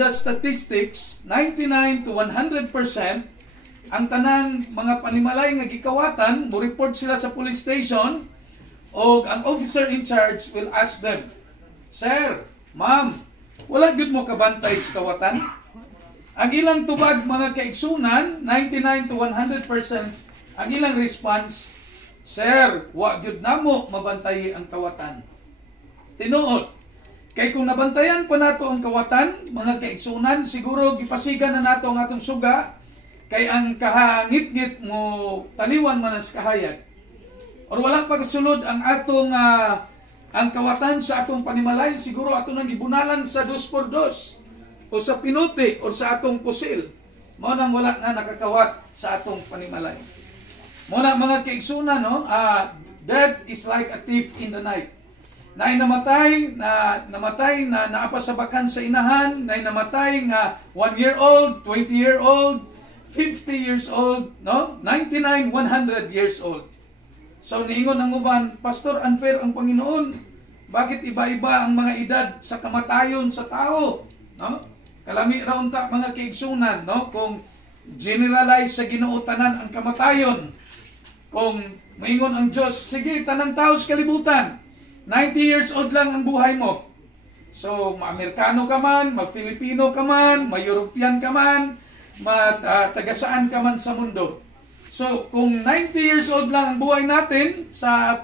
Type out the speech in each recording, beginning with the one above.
The statistics, 99 to 100%, ang tanang mga panimalay nga gikawatan, mo report sila sa police station, o ang officer in charge will ask them, Sir, Ma'am, wala gud mo kabantay sa kawatan? Ang ilang tubag mga kaigsunan, 99 to 100%, ang ilang response, Sir, wa gud namo mabantay ang kawatan. Tinuod, kay kung nabantayan pa nato ang kawatan, mga kaigsunan, siguro gipasigan na nato ang atong suga, kay ang kahangit-ngit mo taliwan man sa kahayag. Or walang pagsulod ang atong ang kawatan sa atong panimalay, siguro ato nang gibunalan sa 2x2 o sa pinuti o sa atong pusil. Mao nang wala na nakakawat sa atong panimalay. Mao na mga kaigsunan, no? Death is like a thief in the night. Nay namatay na naapasabakan sa inahan, nay namatay nga 1-year-old, 20-year-old, 50 years old, no? 99, 100 years old. So niingon ang uban, Pastor, unfair ang Panginoon. Bakit iba-iba ang mga edad sa kamatayon sa tao? No? Kalami ra unta mga kaigsunan, no? Kung generalize sa Ginoo tanan ang kamatayon. Kung moingon ang Dios, sige, tanang tao sa kalibutan, 90 years old lang ang buhay mo. So, ma-Amerikano ka man, ma-Filipino ka man, ma-European ka man, tagasaan ka man sa mundo. So, kung 90 years old lang ang buhay natin, sa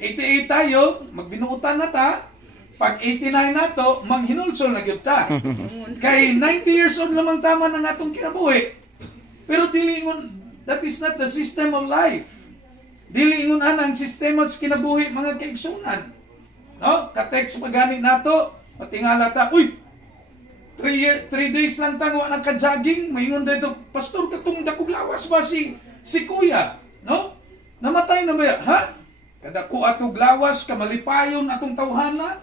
88 tayo, magbinuutan na ta, pag 89 na to, manghinulsol na gyud ta. Kay 90 years old lamang tama ng atong kinabuhi. Pero dili ingon, that is not the system of life. Dili ingon ana ang sistema sa kinabuhi mga kaigsunan. No? Ka-text pagani nato, matingala ta, uy, 3 days lang tangwa ng ka-jogging, maingon dito, Pastor, katong dakog lawas ba si Kuya? No? Namatay na ba ya? Ha? Kada ko atog lawas, kamalipayon atong tawhana?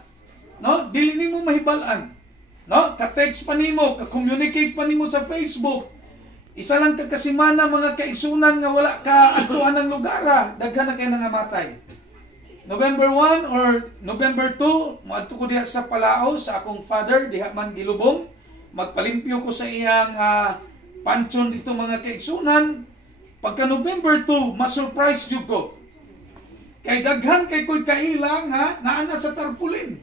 No? Dili nimo mahibalan. No? Ka-text pa nimo, ka-communicate pa nimo sa Facebook. Isa lang kakasimana mga kaigsunan nga wala ka atuan ng lugar, daghan na kayo nangamatay. November 1 or November 2, maadto ko diha sa Palao sa akong father, diha man gilubong. Magpalimpyo ko sa iyang pansyon dito mga kaigsunan. Pagka November 2, ma-surprise jud ko. Kay daghan kay ko'y kailang naana sa tarpulin.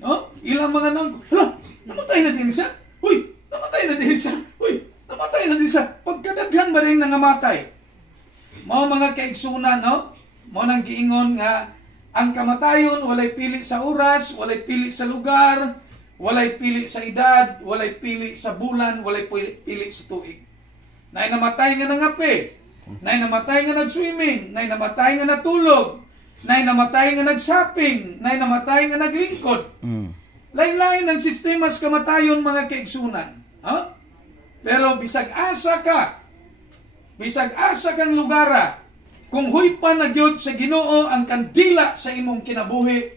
No? Ilang mga nang, hala, namatay na din siya. Uy, namatay na din siya. Uy, namatay na din siya. Pagkadaghan ba rin nangamatay? Mao mga kaigsunan, no? Mao nang giingon nga ang kamatayon walay pili sa oras, walay pili sa lugar, walay pili sa edad, walay pili sa bulan, walay pili sa tuig. Nay namatay nga nangape, nay namatay nga nag-swimming, nay namatay nga natulog, nay namatay nga nag-shopping, nay namatay nga naglingkod. Lain-lain ang sistema sa kamatayon mga kaigsunan. Huh? Pero bisag asa kang lugara, kung huy pa na gyud sa Ginoo ang kandila sa imong kinabuhi,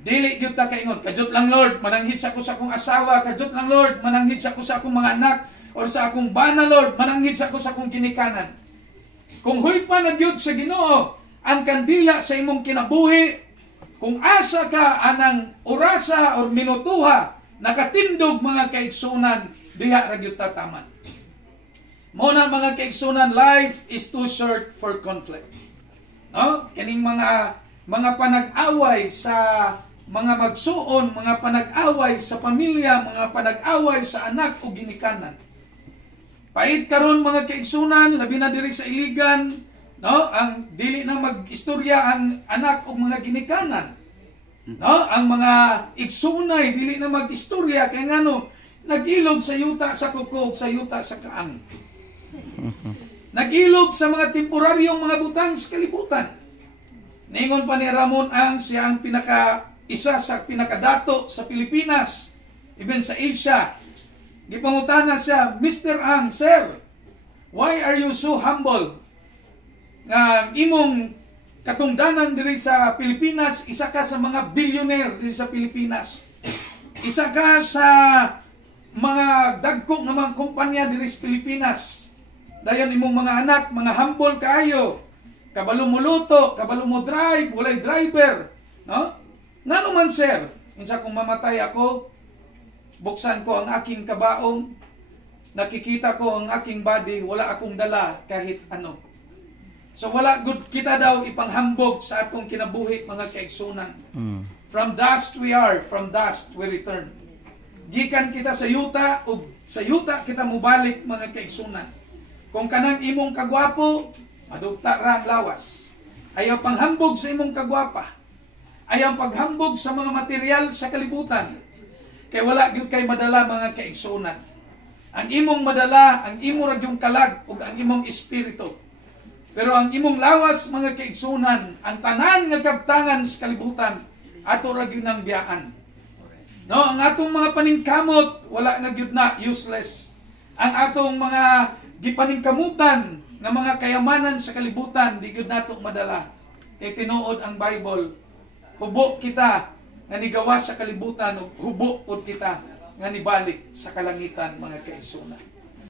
dili gyud ta kaingon, kadjot lang Lord, mananghid sa ko sa akong asawa, kadjot lang Lord, mananghid sa ko sa akong mga anak, or sa akong bana Lord, mananghid sa ko sa akong ginikanan. Kung huy pa na gyud sa Ginoo ang kandila sa imong kinabuhi, kung asa ka anang orasa or minutuha nakatindog mga kaigsunan, diha ra gyud ta taman. Muna mga kaigsunan, life is too short for conflict. No? Kaning mga panag-away sa mga magsuon, mga panag-away sa pamilya, mga panag-away sa anak o ginikanan. Pait karon mga kaigsunan, labi na diri sa iligan, no? Ang dili na mag-istorya ang anak o mga ginikanan. No? Ang mga igsunay dili na mag-istorya kay ngano nag-ilog sa yuta sa kukog, sa yuta sa kaang. Nag-ilog sa mga temporaryong mga butang sa kalibutan. Ningon pa ni Ramon ang siyang isa sa pinakadato sa Pilipinas, even sa Asia. Gipangutana siya, Mr. Ang, Sir, why are you so humble? Nga imong katungdanan diri sa Pilipinas, isa ka sa mga billionaire diri sa Pilipinas. Isa ka sa mga dagko nga mga kumpanya diri sa Pilipinas. Dayon imong mga anak, mga humble kaayo. Kabalo mo luto, kabalo mo drive, walay driver, no? Ngano man sir, insa kung mamatay ako, buksan ko ang aking kabaong, nakikita ko ang aking body, wala akong dala kahit ano. So wala good kita daw ipanghambog sa atong kinabuhi mga kaigsunan. From dust we are, from dust we return. Gikan kita sa yuta ug sa yuta kita mubalik mga kaigsunan. Kung kanang imong kagwapo, madugta ra ang lawas. Ayaw panghambog sa imong kagwapa. Ayaw paghambog sa mga material sa kalibutan. Kay wala gyud kay madala mga kaigsunan. Ang imong madala, ang imo ra gyung kalag ug ang imong espiritu. Pero ang imong lawas mga kaigsunan, ang tanan nga kabtangan sa kalibutan, ato ra gyud nang biyaan. No, ang atong mga paningkamot wala na gyud na, useless. Ang atong mga gipaningkamutan nga mga kayamanan sa kalibutan di gyud nato madala. Kay tinuod ang Bible, hubo kita nga nigawas sa kalibutan ug hubo pud kita nga nibalik sa kalangitan mga kaigsunan.